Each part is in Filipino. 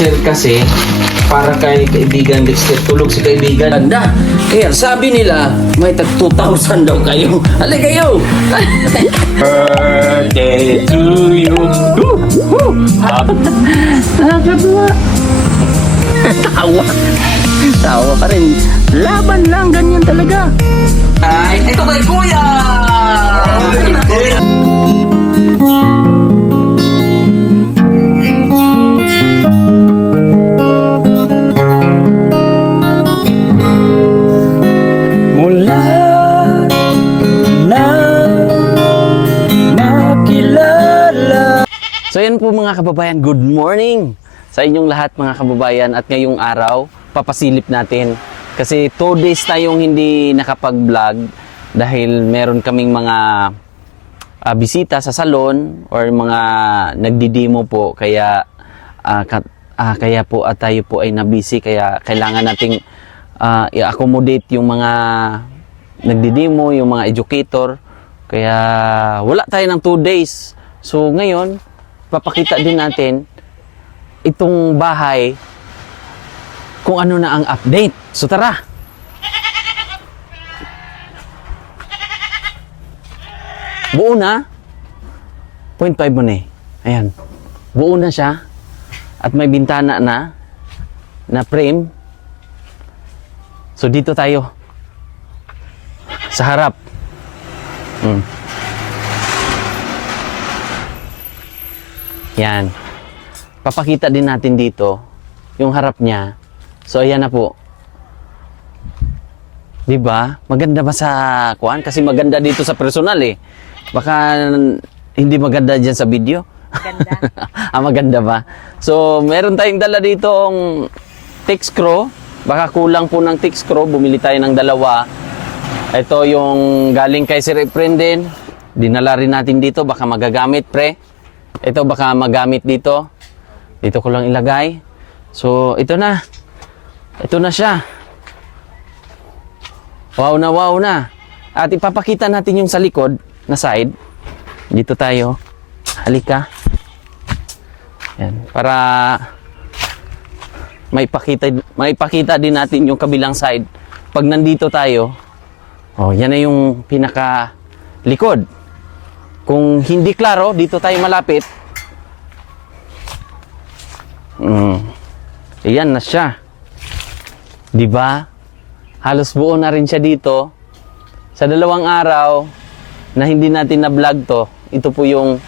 Sir kasi, para kay kaibigan Dexter, tulog si kaibigan. Ganda. Kaya sabi nila, may tag 2,000 daw kayo. Halika kayo. Birthday to you. Nakakatuwa. Tawa. Tawa pa rin. Laban lang, ganyan talaga. Ay, ito kay Kuya! Mula na makilala. So yan po mga kababayan, good morning sa inyong lahat mga kababayan. At ngayong araw, papasilip natin. Kasi 2 days tayong hindi nakapag-vlog dahil meron kaming mga bisita sa salon or mga nagdi-demo po. Kaya kaya po at tayo po ay nabisi, kaya kailangan nating i-accommodate yung mga nagdi-demo, yung mga educator. Kaya wala tayo ng 2 days. So ngayon, papakita din natin itong bahay kung ano na ang update. So tara! Buo na. 0.5 mo na eh. Ayan. Buo na siya. At may bintana na frame. So dito tayo. Sa harap. Yan. Papakita din natin dito yung harap niya. So ayan na po. 'Di ba? Maganda ba sa kuan? Kasi maganda dito sa personal eh. Baka hindi maganda diyan sa video. Maganda. Maganda ba? So, meron tayong dala ditong Texcro. Baka kulang po ng Texcro. Bumili tayo ng 2. Ito yung galing kay Sir Efren din. Dinala rin natin dito. Baka magagamit, pre. Ito baka magamit dito. Dito ko lang ilagay. So, ito na. Ito na siya. Wow na, wow na. At ipapakita natin yung sa likod na side. Dito tayo. Halika. Yan. Para maipakita din natin yung kabilang side. Pag nandito tayo, yan na yung pinaka likod. Kung hindi klaro, dito tayo malapit. Ayan na siya. 'Di ba? Halos buo na rin siya dito. Sa 2 araw na hindi natin na-vlog to, ito po yung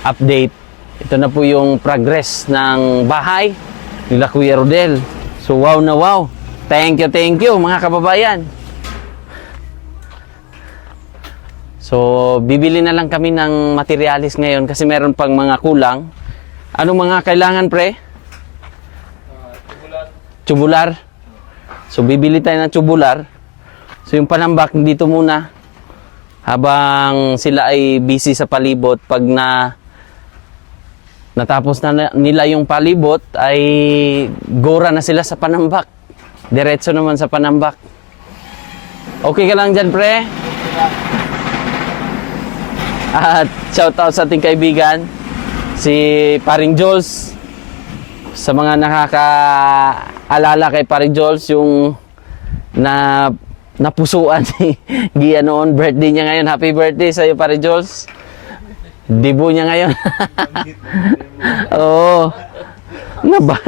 update. Ito na po yung progress ng bahay nila Kuya Rodel. So wow na wow. Thank you mga kababayan. So bibili na lang kami ng materialis ngayon kasi meron pang mga kulang. Anong mga kailangan, pre? Tubular. So bibili tayo ng tubular. So yung panambak dito muna habang sila ay busy sa palibot. Pag natapos na nila yung palibot ay gora na sila sa panambak. Diretso naman sa panambak. Okay ka lang dyan, pre? At shout out sa ating kaibigan, si Paring Jules. Sa mga nakakaalala kay Paring Jules, yung napusuan si Gia noon, birthday niya ngayon. Happy birthday sa iyo, Paring Jules. Debut niya ngayon. Oo. Naba.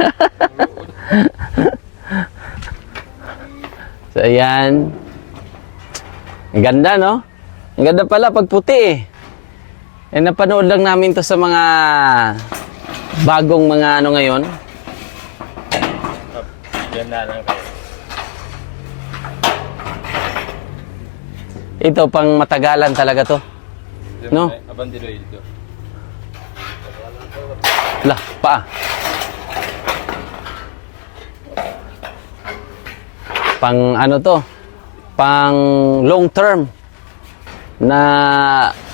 So, ayan. Ang ganda, no? Ang ganda pala pag puti eh. Eh, napanood lang namin to sa mga bagong mga ano ngayon. Yan na lang kayo. Ito, pang matagalan talaga to. No? Abandilo dito. Lah, pa. Pang ano to? Pang long term na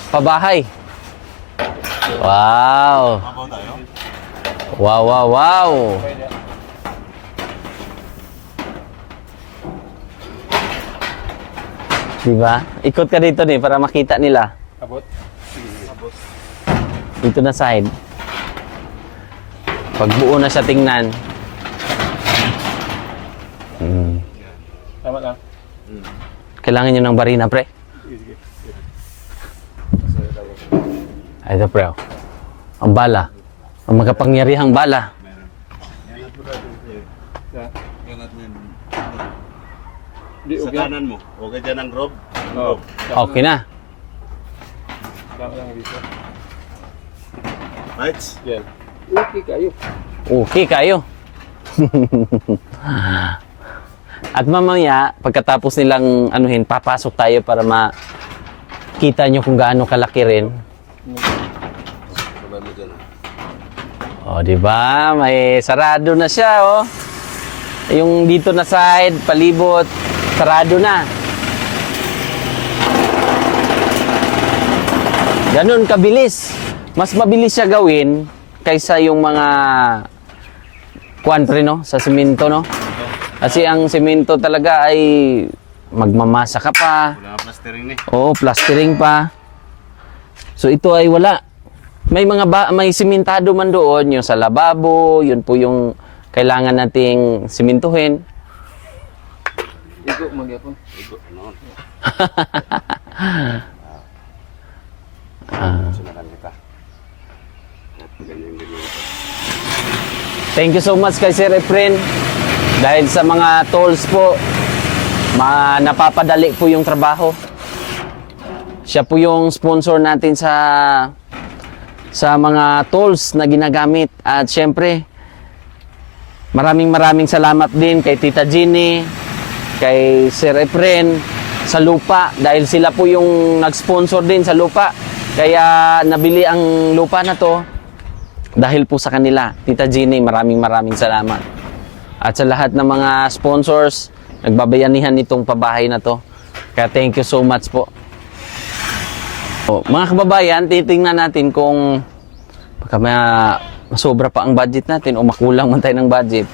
pabahay. Wow. Wow, wow, wow. Diba? Ikot ka dito ni para makita nila. Abot? Dito na side. Pag buo na siya tingnan. Tama lang. Kailangan nyo ng barina, pre. Ay, ito, pre. Ang bala. Ang makapangyarihang bala. Di, Sa kanan mo. Okay dyan ang rob. Oo. Okay na. Tama lang dito. Right? Yan. Okay kayo. Okay kayo. At mamaya, pagkatapos nilang anuhin, papasok tayo para makita nyo kung gaano kalaki rin. O, di ba? May sarado na siya, oh. Yung dito na side, palibot, sarado na. Ganun kabilis. Mas mabilis siya gawin kaysa yung mga kuwantre, no? Sa simento, no? Kasi ang simento talaga ay magmamasa ka pa. Wala nga plastering ni. Oo, plastering pa. So ito ay wala. May may simentado man doon, yung sa lababo, yun po yung kailangan nating simentuhin. Igo magyapon. Igo, noon. Ah. Sunakan kita. Ganyan, ganyan. Thank you so much kay Sir Efren. Dahil sa mga tolls po, napapadali po yung trabaho. Siya po yung sponsor natin sa mga tolls na ginagamit. At syempre, maraming salamat din kay Tita Ginny, kay Sir Efren, sa lupa. Dahil sila po yung nag-sponsor din sa lupa. Kaya nabili ang lupa na to dahil po sa kanila. Tita Ginny, maraming salamat. At sa lahat ng mga sponsors, nagbabayanihan itong pabahay na to. Kaya thank you so much po. O, mga kababayan, titingnan natin kung baka masobra pa ang budget natin o makulang man tayo ng budget.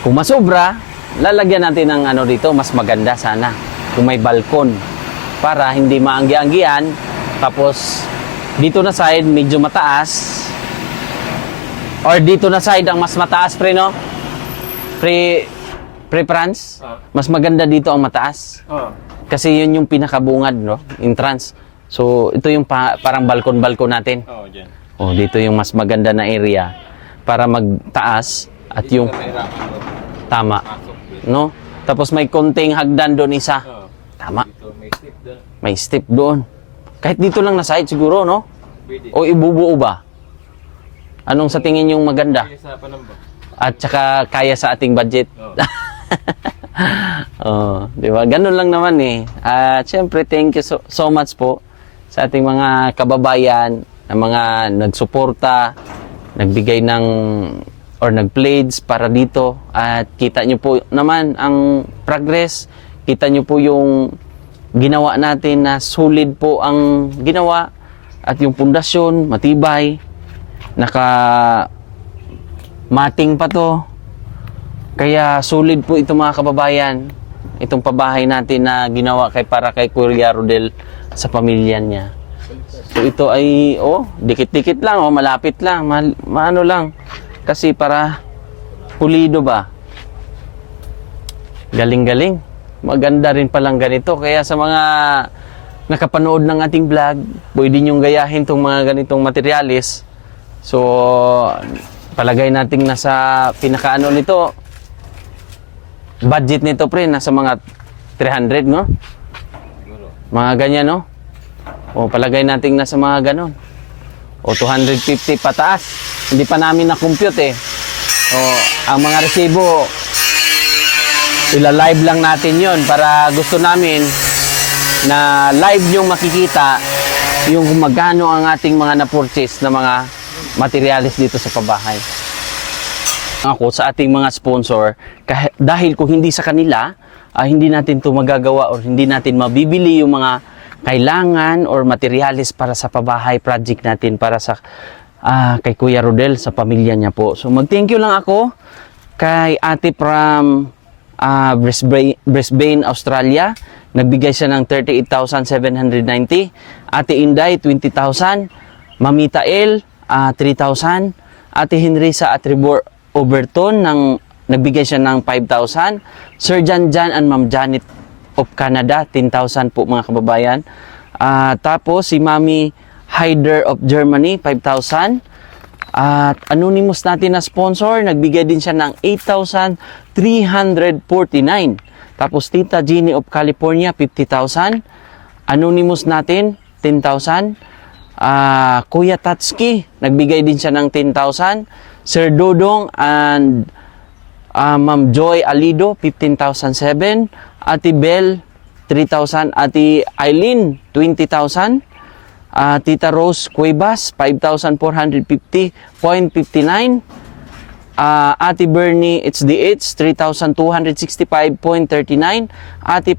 Kung masobra, lalagyan natin ng ano dito, mas maganda sana. Kung may balkon, para hindi maanggi-anggian. Tapos, dito na side, medyo mataas. Or dito na side, ang mas mataas, pre, no? Pre-France, mas maganda dito ang mataas. Oo. Kasi yun yung pinakabungad, no? Entrance. So, ito yung parang balkon-balkon natin. Oo, dyan. Oh, dito yung mas maganda na area para magtaas at yung tama, no? Tapos may konting hagdan doon isa. Oo. Tama. Dito may step doon. May step doon. Kahit dito lang na side siguro, no? Pwede. O ibubuo ba? Anong sa tingin yung maganda? Pwede sa panambak. At saka kaya sa ating budget. Oo. Oh, di ba? Ganun lang naman eh. At syempre, thank you so much po sa ating mga kababayan na mga nagsuporta, nagbigay ng or nag-pledge para dito. At kita nyo po naman ang progress. Kita nyo po yung ginawa natin na solid po ang ginawa. At yung pundasyon, matibay. Mating pa to. Kaya solid po ito mga kababayan. Itong pabahay natin na ginawa para kay Kuya Rodel sa pamilya niya. So ito ay, dikit-dikit lang, malapit lang, maano lang. Kasi para pulido ba. Galing-galing. Maganda rin palang ganito. Kaya sa mga nakapanood ng ating vlog, pwede nyong gayahin itong mga ganitong materialis. So, palagay natin nasa pinakaano nito, budget nito pre, nasa mga 300, no? Mga ganyan, no? O, palagay natin nasa mga ganon. O, 250 pataas. Hindi pa namin na-compute eh. O, ang mga resibo, ila-live lang natin yon para gusto namin na live yung makikita yung kung magkano ang ating mga na-purchase na mga materialis dito sa pabahay. Ako sa ating mga sponsor, dahil kung hindi sa kanila, hindi natin to magagawa or hindi natin mabibili yung mga kailangan or materialis para sa pabahay project natin para sa kay Kuya Rodel sa pamilya niya po. So mag-thank you lang ako kay ate from Brisbane, Australia. Nagbigay siya ng 38,790. Ate Inday, 20,000. Mamita L, 3,000. Ate Henry sa Atribor Overton, nagbigay siya ng 5,000. Sir Jan and Ma'am Janet of Canada, 10,000 po mga kababayan. Tapos si Mami Heider of Germany, 5,000. At anonymous natin na sponsor, nagbigay din siya ng 8,349. Tapos Tita Jeannie of California, 50,000. Anonymous natin, 10,000. Kuya Tatsuki, nagbigay din siya ng 10,000. Sir Dodong and Ma'am Joy Alido, 15,007. Ate Bell, 3,000. Ate Eileen, 20,000. Tita Rose Cuevas, 5,450.59. Ate Bernie HDH, 3,265.39. Ate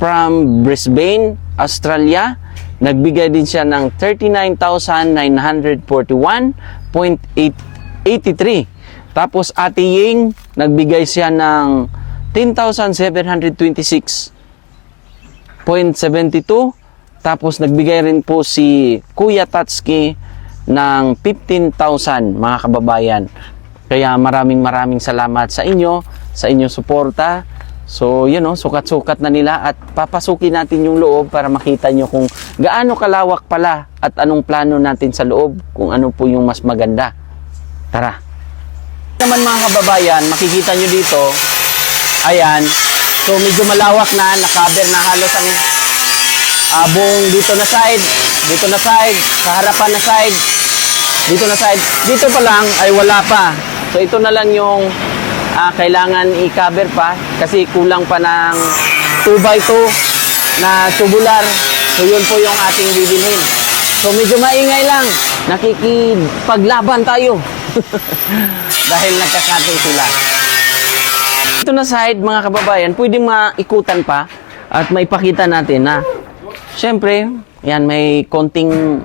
from Brisbane, Australia, nagbigay din siya ng 39,941.83. Tapos Ate Ying, nagbigay siya ng 10,726.72. Tapos nagbigay rin po si Kuya Tatsuki ng 15,000 mga kababayan. Kaya maraming salamat sa inyo, sa inyong suporta. So sukat-sukat na nila at papasukin natin yung loob para makita nyo kung gaano kalawak pala at anong plano natin sa loob, kung ano po yung mas maganda. Tara! Naman mga kababayan, makikita nyo dito, ayan, so medyo malawak na, nakaber na halos ang buong dito na side, sa harapan na side, dito na side. Dito pa lang ay wala pa. So ito na lang yung kailangan i-cover pa kasi kulang pa ng 2x2 na tubular. So yun po yung ating bibilhin. So medyo maingay lang. Nakikipaglaban tayo. Dahil nagkakatay sila. Ito na side mga kababayan, pwedeng maikutan pa at maipakita natin na siyempre, yan may konting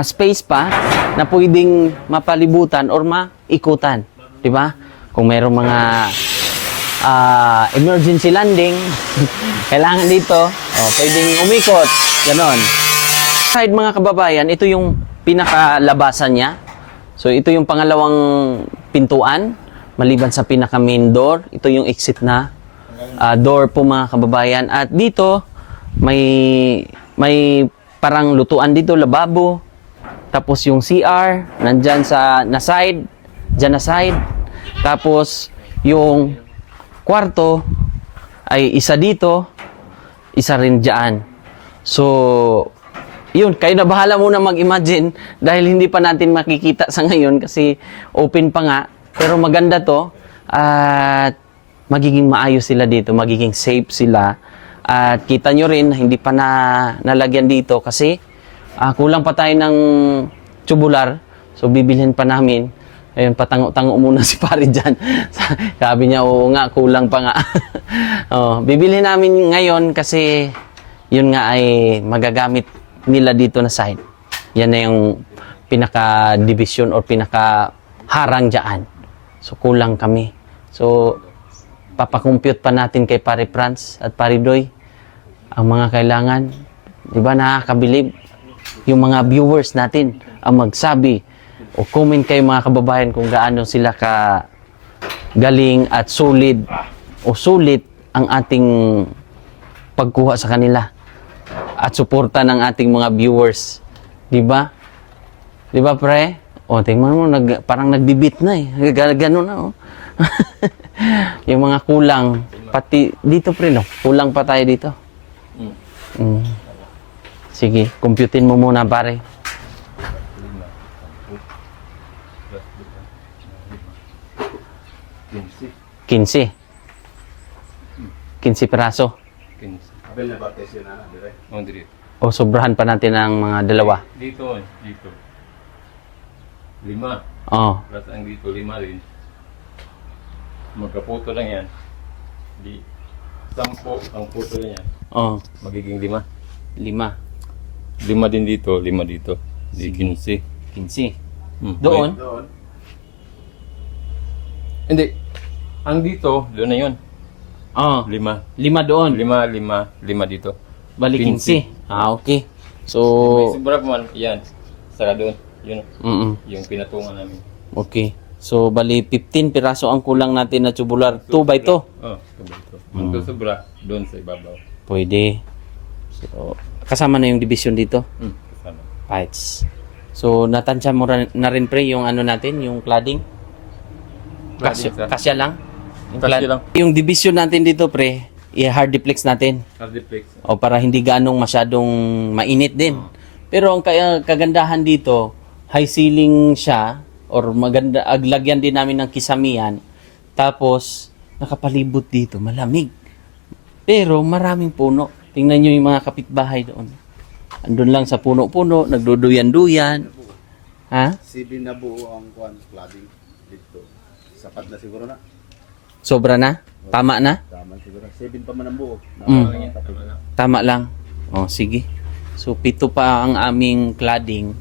space pa na pwedeng mapalibutan or maikutan, di ba? Kung mayroong mga emergency landing, kailangan dito, pwedeng umikot, ganon. Side mga kababayan, ito yung pinakalabasan niya. So ito yung pangalawang pintuan, maliban sa pinaka main door, ito yung exit na door po mga kababayan. At dito, may parang lutuan dito, lababo. Tapos yung CR, nandyan sa na side, dyan na side. Tapos yung kwarto ay isa dito, isa rin dyan. So, yun, kayo na bahala muna mag-imagine dahil hindi pa natin makikita sa ngayon kasi open pa nga. Pero maganda to at magiging maayos sila dito, magiging safe sila. At kita nyo rin, hindi pa nalagyan dito kasi kulang pa tayo ng tubular. So, bibilhin pa namin. Ayun, patango-tango muna si pare dyan. Sabi niya, oo nga, kulang pa nga. Bibilhin namin ngayon kasi yun nga ay magagamit nila dito na side. Yan na yung pinaka-division or pinaka-harang dyan. So, kulang kami. So, papakompute pa natin kay Pare Franz at Pare Doy ang mga kailangan. Di ba nakakabilib? yung mga viewers natin ang magsabi o comment kayo mga kababayan kung gaano sila ka galing at solid o sulit ang ating pagkuha sa kanila at suporta ng ating mga viewers. Di ba? Di ba, pre? O, tingnan mo, parang nagbibit na eh. Ganun na, oh. Yung mga kulang. Pati dito, pre, no? Kulang pa tayo dito. Mm. Sige, computein mo muna, pare. 15. 15 piraso. 15. Abel na ba kasi na dire? Oh, diri. O sobrahan pa natin ng mga dalawa. Dito. 5. Oh. Plus ang dito, 5 rin. Magkaputo lang yan. Di 10 ang puto lang yan. Oh. Magiging 5. 5. 5 din dito, 5 dito. Di 15. 15. Doon? Doon. Hindi. Ang dito, doon na yun. Oh. 5. 5 doon. 5 dito. Bali 15. Ah, okay. May So, sobra pa man, yan. Saka doon. Yun, yung pinatungan namin. okay. So, bali 15 piraso ang kulang natin na tubular. 2 by 2. Oh, sobra ito. Ang sobra, doon sa ibabaw. Pwede. So, kasama na yung division dito. Kasama. Fights. So, natansya mo na rin pre yung ano natin, yung cladding? Cladding, sir. Kasya lang? Yung, Kasya lang. yung division natin dito pre, i-hard duplex natin. Hardiplex. O para hindi ganong masyadong mainit din. Pero ang kagandahan dito, high ceiling siya or maganda aglagyan din namin ng kisamian. Tapos nakapalibot dito, malamig. Pero maraming puno. Tingnan niyo yung mga kapitbahay doon. Andun lang sa puno-puno, nagduduyan-duyan. Ha? 7 na buo ang kuan cladding dito. Sapat na siguro na. Sobra na? Tama na? Tama siguro. 7 pa man ang buo. Tama lang. O, sige. So, 7 pa ang aming cladding.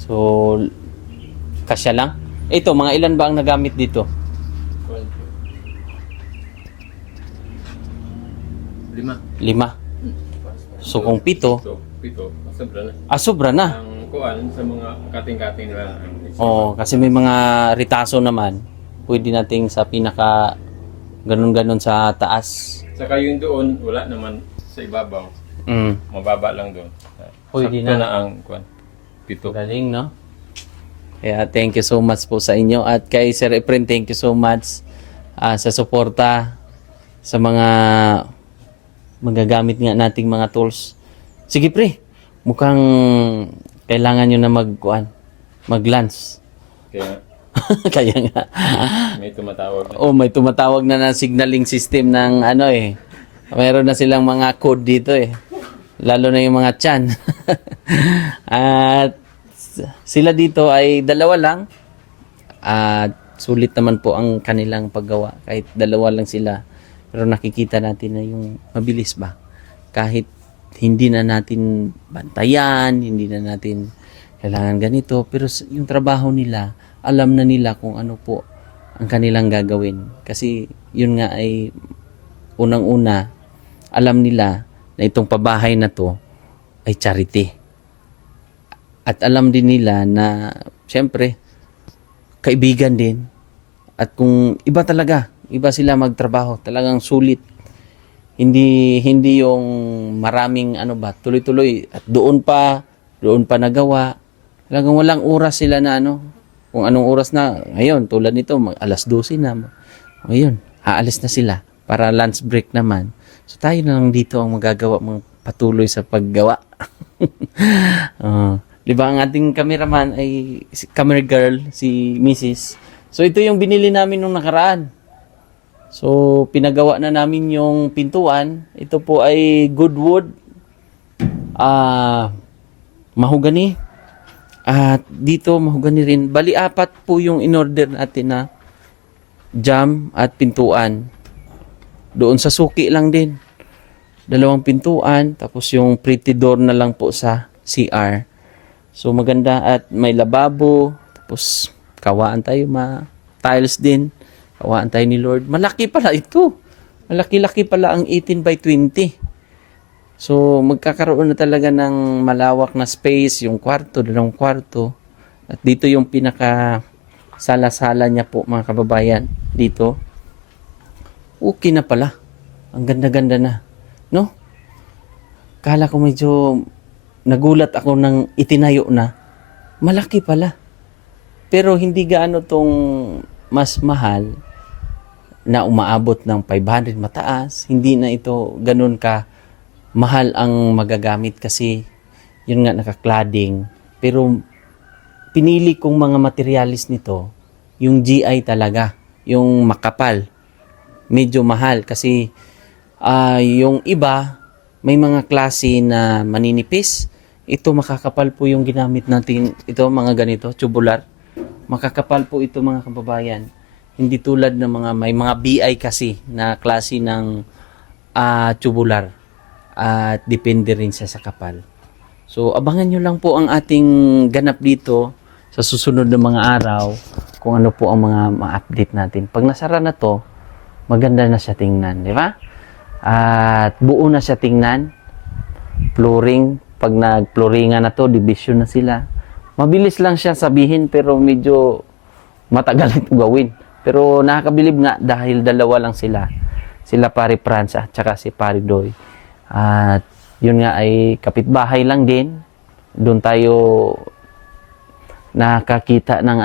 So, kasya lang. Ito, mga ilan ba ang nagamit dito? 5. 5. So, kung 7, So, 7. Sobra na. sobra na. Ang kuan sa mga kating-kating nila. Oo, kasi may mga ritaso naman. Pwede nating sa pinaka ganun-ganun sa taas. Saka yung doon, wala naman sa ibabaw. Mababa lang doon. Pwede Sakto na. na ang kuan. 7. Galing, no? Kaya thank you so much po sa inyo. At kay Sir Efren, thank you so much sa suporta sa mga magagamit nga nating mga tools. Sige pre, mukhang kailangan nyo na mag-lunch. Kaya Kaya nga. may tumatawag na. Oh, may tumatawag na signaling system ng ano eh. Meron na silang mga code dito eh. Lalo na yung mga tiyan. At sila dito ay 2 lang. At sulit naman po ang kanilang paggawa. Kahit 2 lang sila. Pero nakikita natin na yung mabilis ba. Kahit hindi na natin bantayan, hindi na natin kailangan ganito. Pero yung trabaho nila, alam na nila kung ano po ang kanilang gagawin. Kasi yun nga ay unang-una, alam nila na itong pabahay na to ay charity. At alam din nila na siyempre, kaibigan din. At kung iba talaga, iba sila magtrabaho, talagang sulit. Hindi yung maraming tuloy-tuloy at doon pa nagawa. Talagang walang oras sila na kung anong oras na, ngayon, tulad nito, 12:00 na. Ngayon, aalis na sila para lunch break naman. So tayo na lang dito ang magagawa, patuloy sa paggawa. Di ba ang ating cameraman ay camera girl, si Mrs. So ito yung binili namin nung nakaraan. So pinagawa na namin yung pintuan. Ito po ay good wood. Mahogany. At dito mahogany rin. Bali 4 po yung in-order natin na jam at pintuan. Doon sa suki lang din. 2 pintuan. Tapos yung pretty door na lang po sa CR. So maganda at may lababo. Tapos kawaan tayo tiles din. Kawaan tayo ni Lord. Malaki pala ito. Malaki-laki pala ang 18 by 20. So, magkakaroon na talaga ng malawak na space, yung kwarto, dalawang kwarto. At dito yung pinaka sala-sala niya po, mga kababayan. Dito. Okay na pala. Ang ganda-ganda na. No? Kala ko medyo nagulat ako nang itinayo na. Malaki pala. Pero hindi gaano tong mas mahal na umaabot ng 500 mataas. Hindi na ito ganun ka mahal ang magagamit kasi yun nga naka-cladding. Pero pinili kong mga materialis nito, yung GI talaga, yung makapal. Medyo mahal kasi yung iba may mga klase na maninipis. Ito makakapal po yung ginamit natin. Ito mga ganito, tubular. Makakapal po ito mga kababayan. Hindi tulad ng may mga BI kasi na klase ng tubular. At depende rin siya sa kapal. So, abangan nyo lang po ang ating ganap dito sa susunod na mga araw kung ano po ang mga ma-update natin. Pag nasara na to, maganda na siya tingnan, di ba? At buo na siya tingnan. Flooring, pag nag-flooringan na to, division na sila. Mabilis lang siya sabihin pero medyo matagal ito gawin. Pero nakakabilib nga dahil dalawa lang sila. Sila Pare Franz at saka si Pare Doy. At yun nga ay kapitbahay lang din. Doon tayo nakakita ng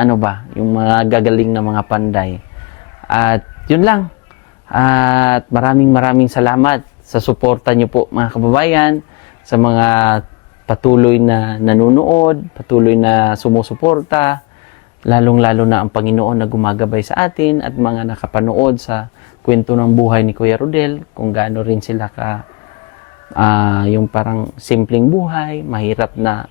yung mga gagaling na mga panday. At yun lang. At maraming salamat sa suporta nyo po mga kababayan, sa mga patuloy na nanonood, patuloy na sumusuporta, lalong-lalo na ang Panginoon na gumagabay sa atin at mga nakapanood sa kwento ng buhay ni Kuya Rodel, kung gaano rin sila yung parang simpleng buhay, mahirap na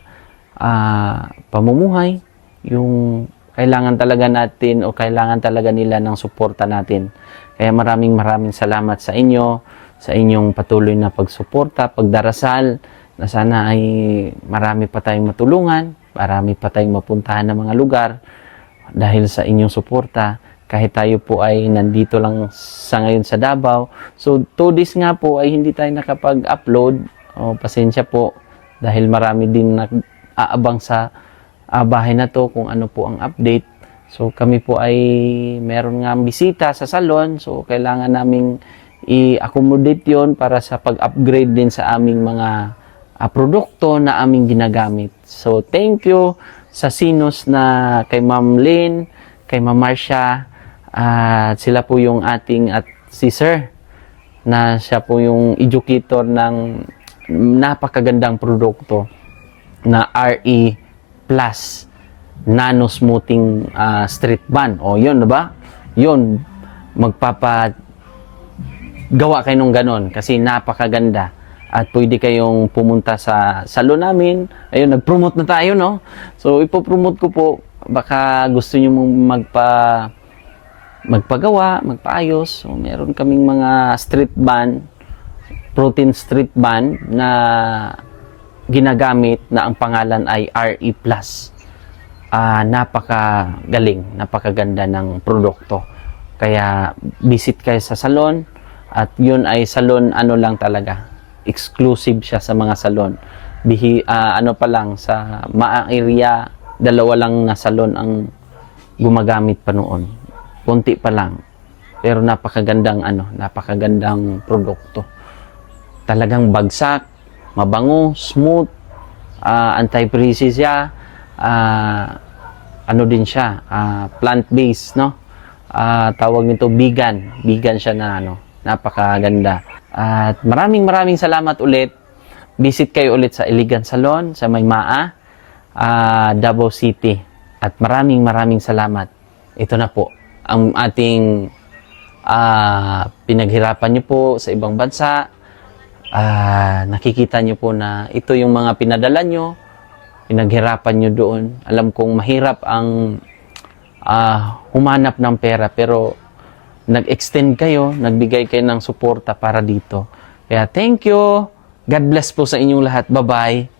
pamumuhay, yung kailangan talaga natin o kailangan talaga nila ng suporta natin. Kaya maraming salamat sa inyo, sa inyong patuloy na pagsuporta, pagdarasal, na sana ay marami pa tayong matulungan, marami pa tayong mapuntahan ng mga lugar dahil sa inyong suporta. Kahit tayo po ay nandito lang sa ngayon sa Davao. So, 2 days nga po ay hindi tayo nakapag-upload. Pasensya po dahil marami din nag-aabang sa bahay na to kung ano po ang update. So, kami po ay meron nga bisita sa salon. So, kailangan naming i-accommodate yon para sa pag-upgrade din sa aming mga produkto na aming ginagamit. So, thank you sa Sinus na kay Ma'am Lynn, kay Ma'am Marcia, at sila po yung ating at si Sir na siya po yung educator ng napakagandang produkto na RE Plus Nano Smoothing Street Band. O yun, diba? Yun, gawa kayo nung ganon kasi napakaganda. At pwede kayong pumunta sa salon namin. Ayun, nag-promote na tayo, no? So, ipopromote ko po. Baka gusto nyo magpagawa, magpaayos. So, meron kaming mga street band, protein street band na ginagamit na ang pangalan ay RE+. Napakagaling, napakaganda ng produkto. Kaya, visit kayo sa salon. At yun ay salon, lang talaga. Exclusive siya sa mga salon. Pa lang, sa Maang area, 2 lang na salon ang gumagamit pa noon. Kunti pa lang. Pero napakagandang napakagandang produkto. Talagang bagsak, mabango, smooth, anti-frizzy siya, din siya, plant-based, no? Tawag nito vegan. Vegan siya na napakaganda. At maraming salamat ulit. Visit kayo ulit sa Elegant Salon sa Maymaa, Davao City. At maraming salamat. Ito na po ang ating pinaghirapan nyo po sa ibang bansa. Nakikita nyo po na ito yung mga pinadala nyo, pinaghirapan nyo doon. Alam kong mahirap ang humanap ng pera, pero nag-extend kayo, nagbigay kayo ng suporta para dito. Kaya thank you. God bless po sa inyong lahat. Bye-bye.